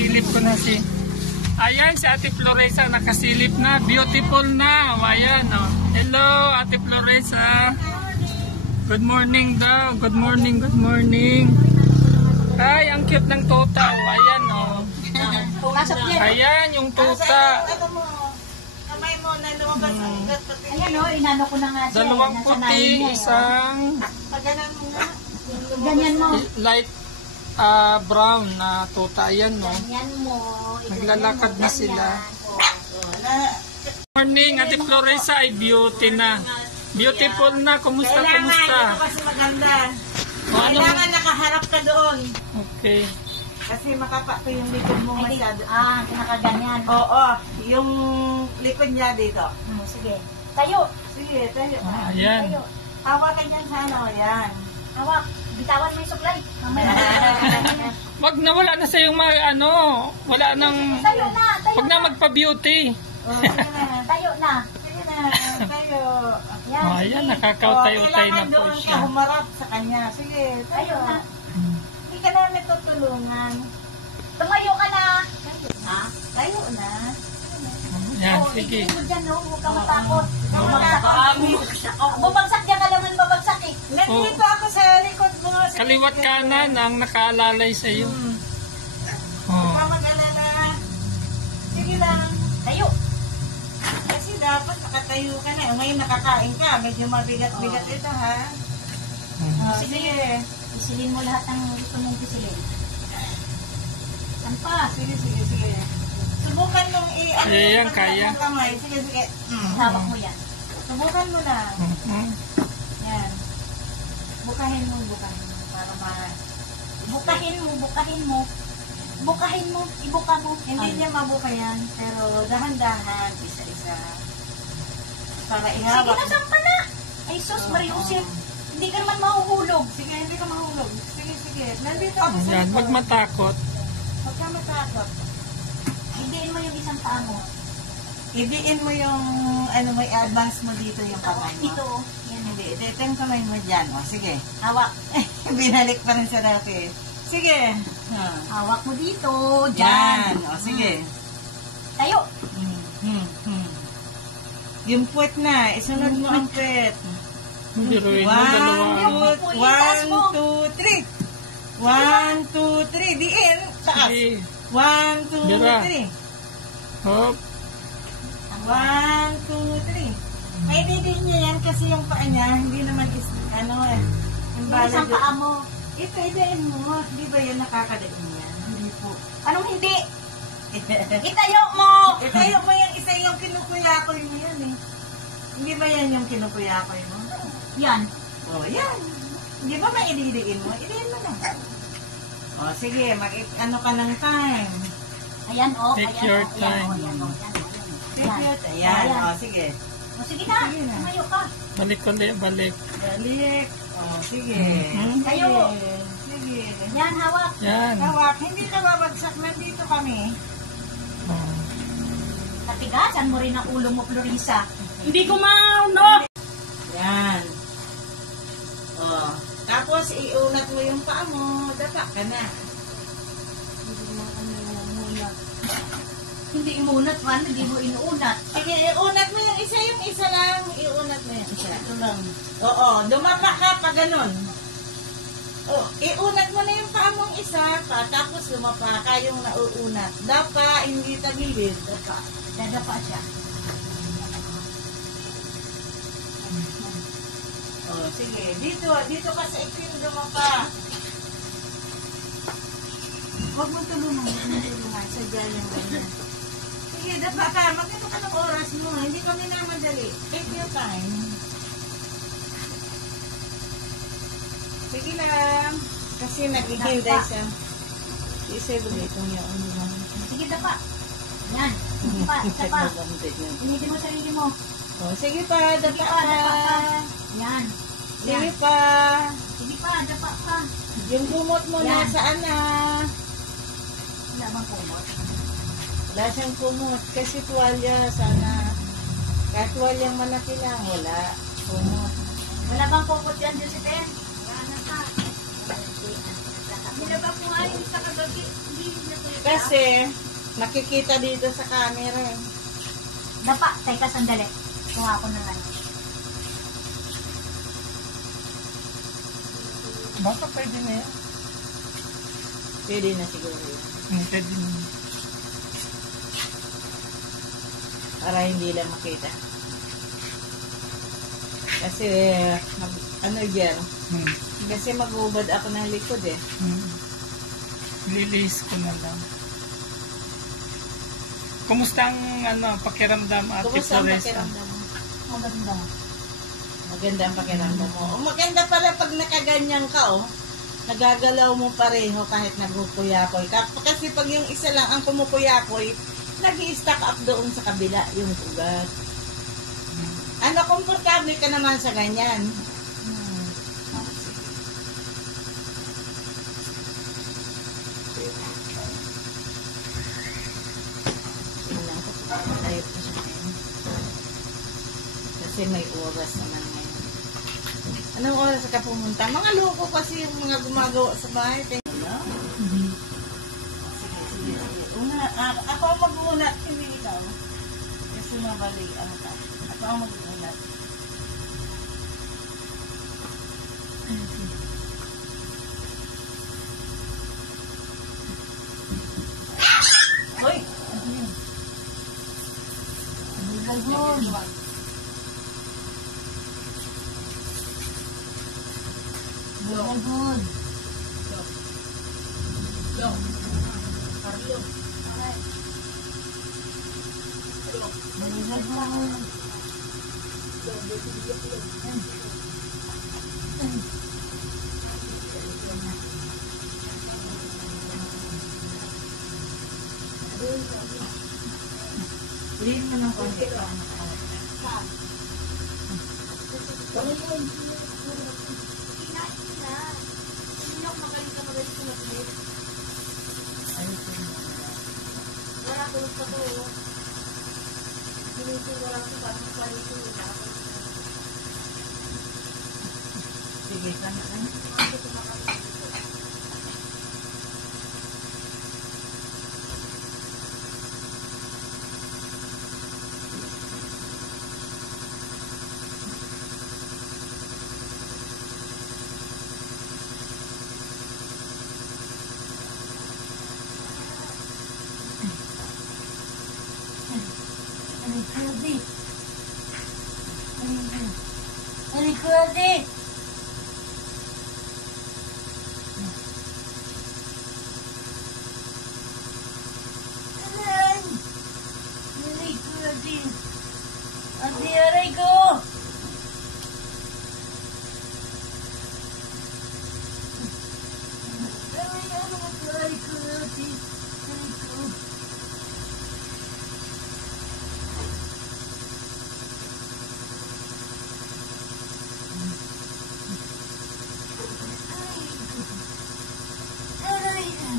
Nasilip ko na si... Ayan, si Ate Floresa nakasilip na. Beautiful na. O, ayan, o. Hello, Ate Floresa. Good morning daw. Good morning, good morning. Ay, ang cute ng tuta. O, ayan, o. Ayan, yung tuta. Kamay mo na lumabas ang ugat. Ayan o, inano ko na nga siya. Dalawang puti, isang... Pagalan mo nga. Ganyan mo. Light brown na tuta. Ayan, o. Ganyan mo. Naglalakad na sila. Morning, Ate Floresa ay beauty na. Beautiful na. Kumusta, kumusta? Ito kasi maganda. Ano? Kailangan nakaharap ka doon. Okay. Kasi makapakto yung likod mo masyado. Nakaganyan. Oo, yung likod niya dito. Sige. Tayo. Sige, tayo. Ayan. Tayo. Hawakan niyan sana, yan. Hawak. Bitawan mo yung supply. Mamaya. Wag na, wala na sa'yo ano. Wala nang... Tayo na. Tayo Wag na magpa-beauty. Sige na. Tayo na. Sige na, tayo. Yan. Oh, ayan, nakakautay-utay na po doon siya. ka humarap sa kanya. Sige, Tayo tayo. na. Hindi ka na natutulungan. Tumayo ka na. Ha? Tayo na. Yan, Oh, sige. tigil mo dyan, no? Huwag ka matakot. Bumagsak. Bumagsak dyan, alam mo yung babagsak eh. Nandito ako sa likod mo. Kaliwat kanan ang nakaalalay sa'yo. Oh. Huwag ka mag-alala. Sige lang. Tayo. Kasi dapat nakatayo ka na. Ngayon nakakain ka. Medyo mabigat-bigat ito, ha? Sige. Pisilin mo lahat ng gusto mong pisilin. Saan pa? Sige. Subukan mong Ayan, kaya. ang kamay. Sige. Hawak mo yan. Subukan mo na. Mhm. Yan. Bukahin mo. Para Bukahin mo. Ibuka mo. Hindi niya mabuka yan. Pero dahan-dahan, isa-isa. Para Sige ihawak. na, saan ka na? Ay, sus, Mariusip. Hindi ka naman mahuhulog. Sige, hindi ka mahulog. Sige. Nandito ako sa Yan, likod. wag matakot. Huwag ka matakot. Hidiin mo yung isang paa mo. Ibiin mo yung, may advance mo dito yung kamay mo. Ito. Yan. Hindi, ito yung kamay mo dyan. O, sige. Hawak. Binalik pa rin sa dati. Sige. Hawak mo dito. Yan. Diyan. O, sige. Tayo. Yung puwet na. Isunod mo ang puwet. Biruin mo dalawa. 1, 2, 3. 1, 2, 3. Diin. Taas. Sige. 1, 2, Mira. 3. Hop. 1, 2, 3. May didiin niya yan kasi yung paa niya, hindi naman yung Yung isang balad. paa mo. Ito, idain mo. Di ba yan nakakadain yan? Hindi po. Anong hindi? Itayo mo. Itayo mo yung isa yung kinukuyakoy mo yan eh. Hindi ba yan yung kinukuyakoy mo? Yan. O, yan. Hindi ba maididiin mo? Idiin mo na. O, sige. Ano ka ng time. Ayan, oh. Take Ayan, your oh. time. Ayan, oh. Ayan, oh. Ayan. O, sige. O, sige na. Sige na. Tumayo ka. Balik ulit, balik. Balik. O, sige. Tayo. Sige. Yan, hawak. Yan. Hawak. Hindi ka babagsak. Nandito kami. Oh. Katigasan mo rin ang ulo mo, Florisa. Hindi ko mauno. Yan. O. Tapos, iunat mo yung paa mo. Dapa ka na. Hindi imunat man, hindi mo inuunat. Sige, iunat mo yung isa lang. Iunat mo yung isa. Ito lang. Oo, dumapa ka pa ganun. O, iunat mo na yung paa mong isa pa, tapos lumapa ka yung nauunat. Dapa, hindi tagilid. Dapa. Dadapa siya. O, sige. Dito ka sa itim dumapa. Huwag mong tulungan. Sadya yung ganyan. Sige, dapa ka. Magkano ka ng oras mo. Hindi kami namadali. Take your time. Sige lang. Kasi naghihinday siya. I-save itong yaon, di ba? Sige, dapa. Yan. Dapa, dapa. Inidin mo sarili mo. O, sige pa, dapa Sige pa, dapa ka. pa. Yan. Sige pa. Sige pa, dapa ka. Yung kumot mo na Yan. saan na? Wala bang kumot? Wala siyang kumot. Kasi tuwalya, sana. Kahit tuwalyang manaki lang, wala. Kumot. Wala bang kumot yan, Josephen? Wala na ka. Hindi na ba po nga yung sa kagabi? Hindi na po Kasi, nakikita dito sa camera eh. Dapa, teka sandali. Kuha ko ng ano. Baka pwede na yan. Pwede na siguro yun. Pwede na. Para hindi lang makita. Kasi, ano dyan, kasi mag-ubad ako ng likod eh. Lilis ko na lang. Kumusta ang pakiramdam, Ate Kumusta ang Floresa? pakiramdam mo? Maganda. Maganda ang pakiramdam mo. Maganda pala pag nakaganyan ka, oh. Nagagalaw mo pareho kahit nagpupuyakoy. Kasi pag yung isa lang ang pumupuyakoy, nag-i-stack up doon sa kabila yung ugat. Ano, komportable ka naman sa ganyan? Ayot ko siya ngayon. Kasi may oras naman ngayon. Anong oras ka pumunta? Mga loko kasi yung mga gumagawa sa bahay. Sige, sige. Ako ang mag-uunat, hindi ikaw. Kasi mabali ang ka. Ako ang mag-uunat. Hoy! Gagawin. Gagawin. Lihin mo ng konti. Sige, sana ka. Alikodi! Alan! Alikodi! Ate, aray ko! Aray ko, ate. Aray ko.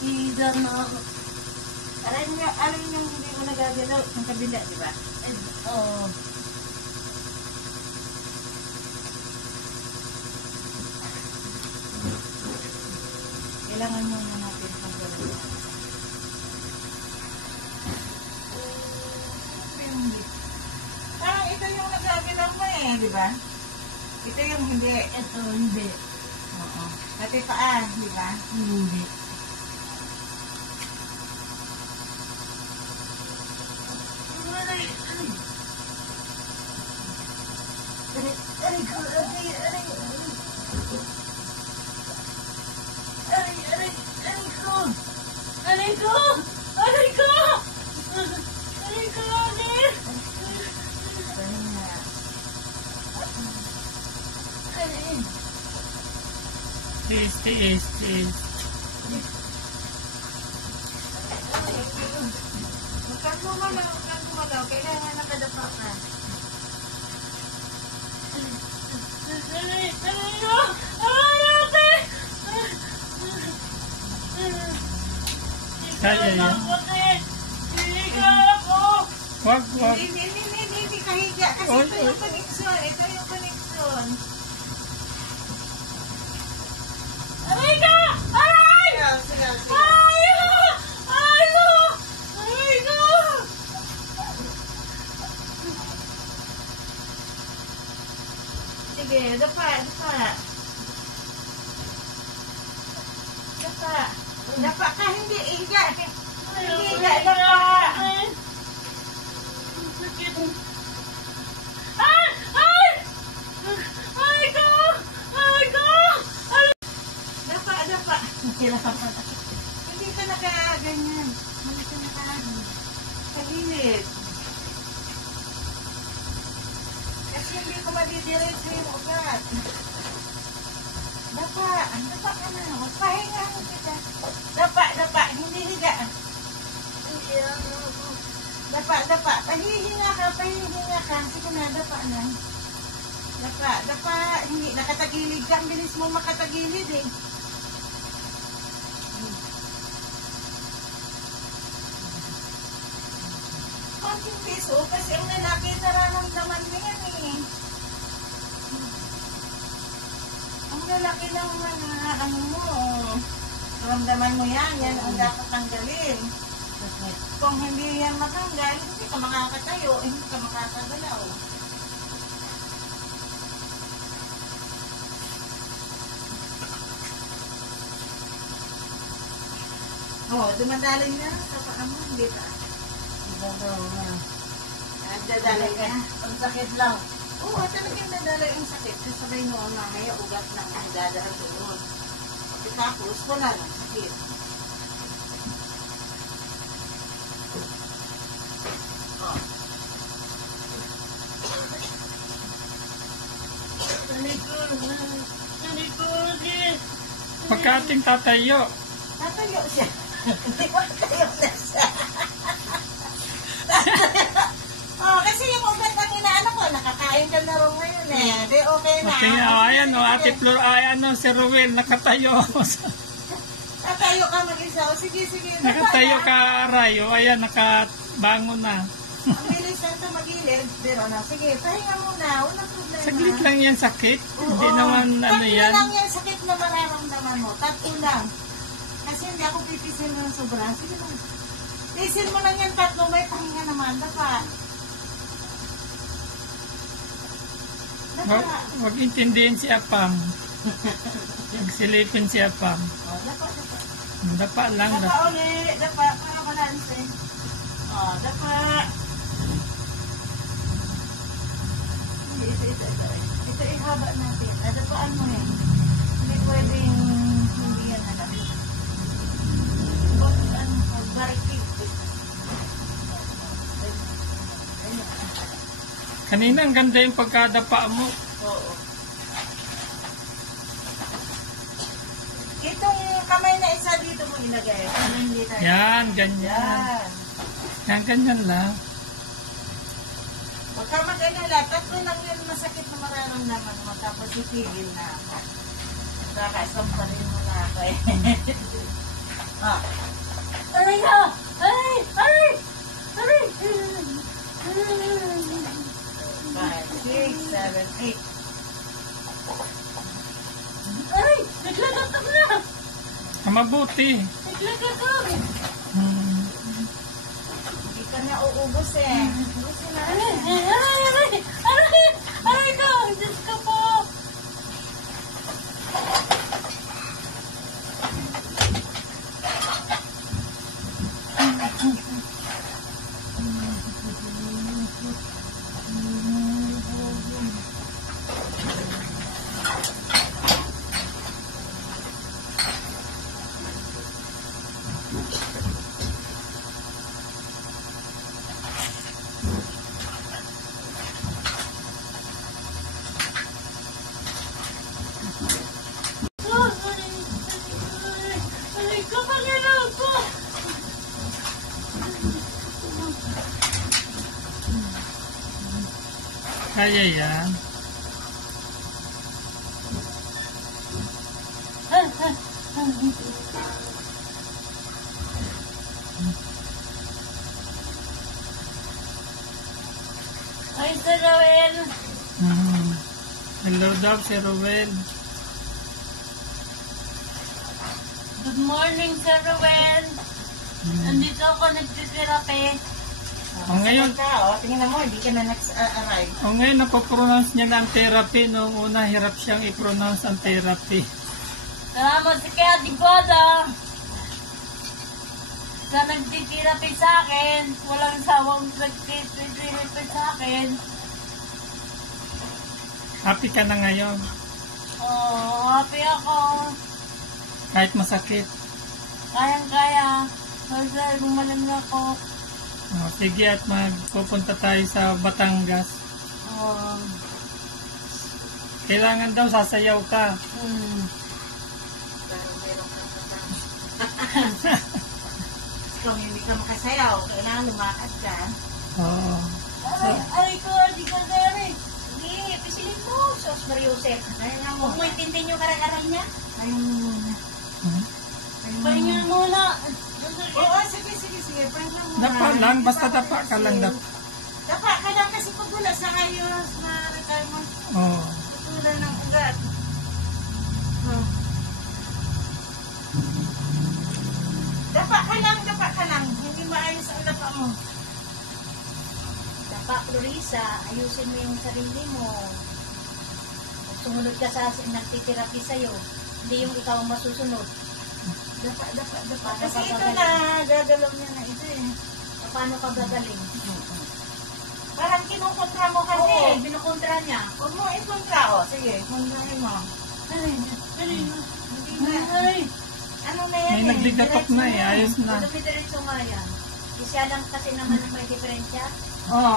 Hidang na ako. Alin yung hindi mo nagagalaw? Ang kabila, di ba? Oo. Kailangan muna natin magalaw. Parang ito yung nagagalaw mo eh, di ba? Ito yung hindi. Ito, hindi. Oo. Pati paa, di ba? Hindi. Aray, aray. Aray, aray ko, aray, aray. Aray, aray, aray ko. Aray ko! Aray ko! Aray ko, aray. Aray. Tiis. Magkang gumalaw. Kailangan nakadapa ka. Aray, aray ko! Aray, ate! Kaya yan. Hindi ka ako! Wag. Hindi kahiga. Kasi Oy, ito yung sige. Dapa. Dapa ka, hindi higa. Hindi higa, dapa. Dapa. Hindi ka nakaganyan. Hindi ka nakagilid. Kasi hindi ko madidiretso yung ugat. Dapa ka na. Magpahinga mo kita. Dapa. Hindi higa. Dapa. Pahihinga ka. Sige na, dapa na. Dapa. Hindi, nakatagilid ka. Ang bilis mo makatagilid eh. Konting piso kasi ang lalaki nararamdaman mo yan eh. Ang lalaki ng mga ano mo, naramdaman mo yan ang dapat tanggalin. Kung hindi yan matanggal, hindi ka makakatayo, hindi ka makakagalaw. Dumadalay na sa paa mo, hindi ba? Nagdadalay ka? Ang sakit lang. Oo, talagang nadalay ang sakit. Kasabay mo, mamaya ugat ng nagdadaan doon. Tapos, wala lang sakit. Pagkating tatayo. Tatayo siya. Hindi ko tayo na siya. Kasi yung ugat ng inaano ko, nakakain ka na rin ngayon eh. Di okay na. Okay, ayan Ate Flor, si Ruel, nakatayo. Tatayo ka mag-isa. Sige. Nakatayo ka, Aray. Ayan, nakabangon na. Ang bilis lang ito magilid. Pero sige, pahinga muna. Walang problema. Saglit lang yan sakit. Hindi naman ano yan. Tatlo lang yan sakit na mararamdaman mo. Tatlo lang. Kasi hindi ako pipisil ng sobra. Sige lang. Pisil mo lang yan tatlo. May pahinga naman. Dapat. Huwag intindihin si Apam. Magsilipin si Apam. Dapat. Dapa lang. Dapa ulit. Dapa. Para balanse. Dapa. Ito ihaba natin. Dapaan mo eh. Hindi pwedeng hindi yan alam. Barikig. Kanina ang ganda yung pagkadapa mo. Oo. Itong kamay na isa dito mo ilagay. Hindi tayo. Yan, ganyan. Yan, ganyan lang. Huwag ka mag-alala. Tatlo lang yun masakit na mararamdaman mo. Tapos itigil na ako. Kakasamparin mo na ako eh. Aray ka! Aray! 5, 6, 7, 8. Aray! Naglagatok na! Mabuti. Naglagatok! Hindi ka na uubos eh. Ubusin na. Aray ka! Diyos ka po! Kaya yan. Ay, Sir Roel. Hello daw si Ruel. Good morning, Sir Roel. Nandito ako nagtitirapi. ngayon, Tingnan mo, hindi ka na next-arrive. ngayon napopronounce niya na ang therapy. Noong una, hirap siyang i-pronounce ang therapy. Salamat sa kaya di Boda. Sa nagtitirapi sa akin. Walang sawang nagtitirapi sa akin. Happy ka na ngayon, Oh, happy ako. kahit masakit. Kayang-kaya. Kasi gumaling ako. Sige, at magpupunta tayo sa Batangas. Oh. Kailangan daw sasayaw ka. Pero meron kang katang. Kung hindi ka makasayaw, kailangan lumakad ka. Oo. Aray ko, di ka gari. Hindi, pisilin mo. Sos Mariusep. Ayun nga Huwag mo muna. intindihin yung aral-aral niya. Ayun muna. Hmm? Pahinga muna. Oo, sige. Pahinga muna. Dapa lang, basta dapa ka lang. Dapa ka lang kasi pag wala sa ayos, maaaral mo. Oo. Tutulan ng ugat. Oh. Dapa ka lang. Hindi maayos ang dapa mo. Dapa, Florisa, ayusin mo yung sarili mo. Huwag sumunod ka sa nagtitirapi sa'yo. Hindi yung ikaw ang masusunod. Dapa. Paano Kasi ka ito gagaling? na, gagalaw niya na ito eh. Paano ka gagaling? Parang kinukontra mo kasi. Oo, binukontra niya. Huwag mo ikontra o. Sige, kontrahin mo. Hindi na. Ano na yan May nagligapak na eh, ayos na. Dumidiretso nga yan. Siya lang kasi naman ang may diferensya. Oo.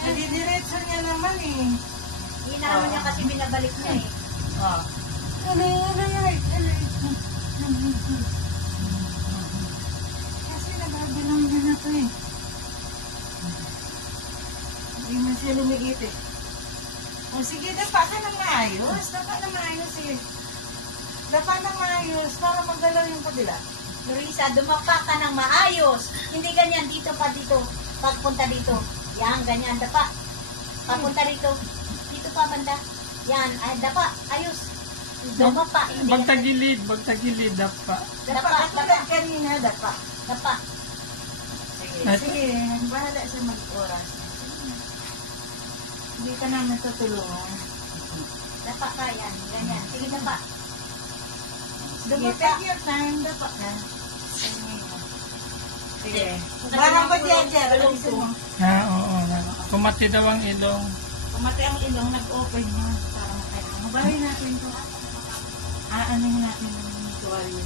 Nadidiretso niya naman eh. Inaano niya kasi binabalik niya eh. Oo. Kasi nagagalang niya na ito eh. Hindi man siya lumiit eh. O sige, dapa ka na maayos. Dapa na maayos eh. Dapa na maayos para magalaw yung kabila. Marisa, dumapa ka ng maayos. Hindi ganyan dito pa dito. Pagpunta dito. Yan, ganyan. Dapa. Pagpunta dito. Dito pa banda. Yan. Ay, dapa. Ayos. Dumapa. Hindi Bagtagilid, dapa. Dapa, katulad kanina, dapa. Dapa. Sige, At- sige. Bahala siya mag-oras. Hindi ka namin tutulungan. Dapa ka yan. Ganyan. Sige, dapa. Sige, Dumapa. take your time, dapa ka. Sige. Parang ba dyan, alisin mo. Oo. Kumati daw ang ilong. Pumati ang ilong, nag-open mo. Para makaya. Mabalay natin ito. Aanin natin yung tuwalyo.